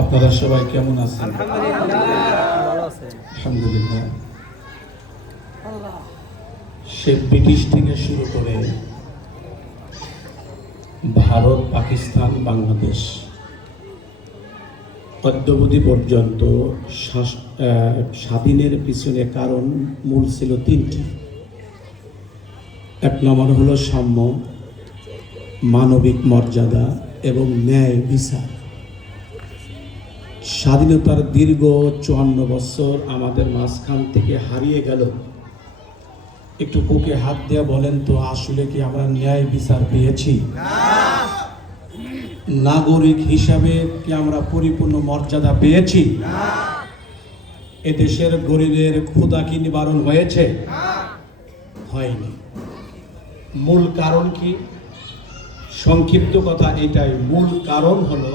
আপনারা সবাই কেমন আছেন? আলহামদুলিল্লাহ। সে ব্রিটিশ থেকে শুরু করে ভারত, পাকিস্তান, বাংলাদেশ অদ্যাবধি পর্যন্ত স্বাধীনের পিছনে কারণ মূল ছিল তিনটি। এক নম্বর হলো সাম্য, মানবিক মর্যাদা এবং ন্যায় বিচার। স্বাধীনতার দীর্ঘ 54 বছর আমাদের মাঝখান থেকে হারিয়ে গেল। একটু বুকে হাত দিয়ে বলেন তো, আসলে কি আমরা ন্যায় বিচার পেয়েছি? নাগরিক হিসাবে কি আমরা পরিপূর্ণ মর্যাদা পেয়েছি? এদেশের গরিবের ক্ষুধা কি নিবারণ হয়েছে? হয়নি। মূল কারণ কি? সংক্ষিপ্ত কথা এটাই, মূল কারণ হলো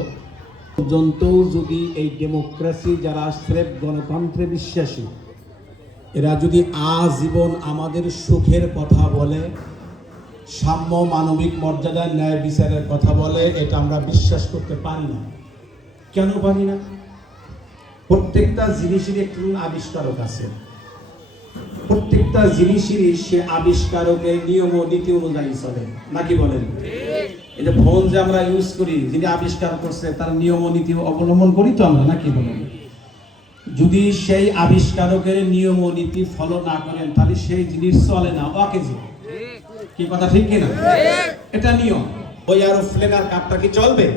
পর্যন্ত যদি এই ডেমোক্রেসি, যারা স্রেফ গণতন্ত্রে বিশ্বাসী, এরা যদি আজীবন আমাদের সুখের কথা বলে, সাম্য, মানবিক মর্যাদা, ন্যায় বিচারের কথা বলে, এটা আমরা বিশ্বাস করতে পারি না। কেন পারি না? প্রত্যেকটা জিনিসের একটু আবিষ্কারক আছে, প্রত্যেকটা জিনিসেরই সে আবিষ্কারকের নিয়ম ও নীতি অনুযায়ী চলে, নাকি বলেন? এই যে ফোন যে আমরা ইউজ করি, যিনি আবিষ্কার করছে তার নিয়ম ও নীতি অবলম্বন করি তো আমরা, নাকি বলেন? যদি সেই আবিষ্কারকের নিয়ম ও নীতি ফলো না করেন তাহলে সেই জিনিস চলে না, অকেজ। কি কথা ঠিক কিনা? এটা নিয়ম। ওই আর ফ্লেনার কাপটা কি চলবে?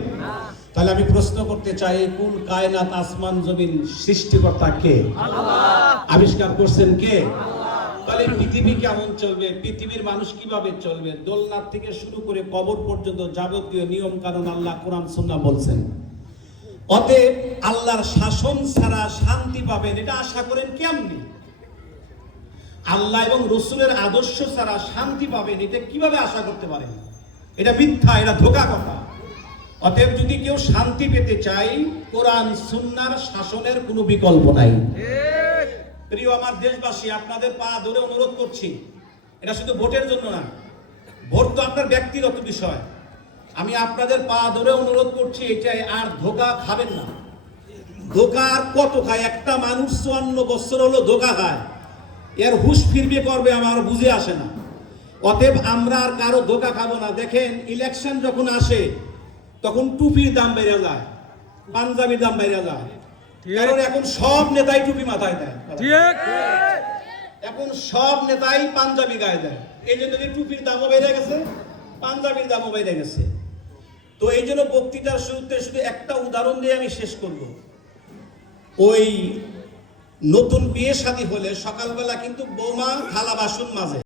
তাহলে আমি প্রশ্ন করতে চাই, কুল কায়নাত, আসমান জমিন সৃষ্টিকর্তা কে? আবিষ্কার করছেন কে? তাহলে পৃথিবী কেমন চলবে, পৃথিবীর মানুষ কিভাবে চলবে, দোলনার থেকে শুরু করে কবর পর্যন্ত যাবতীয় নিয়ম কানুন আল্লাহ কোরআন সুন্নাহ বলছেন। অতএব আল্লাহর শাসন ছাড়া শান্তি পাবেন এটা আশা করেন কেমনি? আল্লাহ এবং রসুলের আদর্শ ছাড়া শান্তি পাবেন এটা কিভাবে আশা করতে পারেন? এটা মিথ্যা, এটা ধোঁকা কথা। অতএব যদি কেউ শান্তি পেতে চায়, কোরআন সুন্নাহর শাসনের কোনো বিকল্প নাই। প্রিয় আমার দেশবাসী, আপনাদের পা ধরে অনুরোধ করছি, এটা শুধু ভোটের জন্য না, ভোট তো আপনার ব্যক্তিগত বিষয়। আমি আপনাদের পা ধরে অনুরোধ করছি এটাই, আর ধোঁকা খাবেন না। ধোঁকা আর কত খায়? একটা মানুষ 54 বছর হলো ধোঁকা খায়, এর হুশ ফিরবে করবে আমার বুঝে আসে না। অতএব আমরা আর কারো ধোঁকা খাবো না। দেখেন, ইলেকশন যখন আসে তখন টুপির দাম বেড়ে যায়, পাঞ্জাবির দাম বেড়ে যায়, কারণ এখন সব নেতাই টুপি মাথায় দেয়। এখন সব নেতাই পাঞ্জাবি গায়ে দেয়, এই জন্য টুপির দামও বেড়ে গেছে, পাঞ্জাবির দামও বেড়ে গেছে। তো এই জন্য বক্তৃতার শুরুতে শুধু একটা উদাহরণ দিয়ে আমি শেষ করব। ওই নতুন বিয়ে শাদী হলে সকালবেলা কিন্তু বৌমা থালা বাসন মাজে।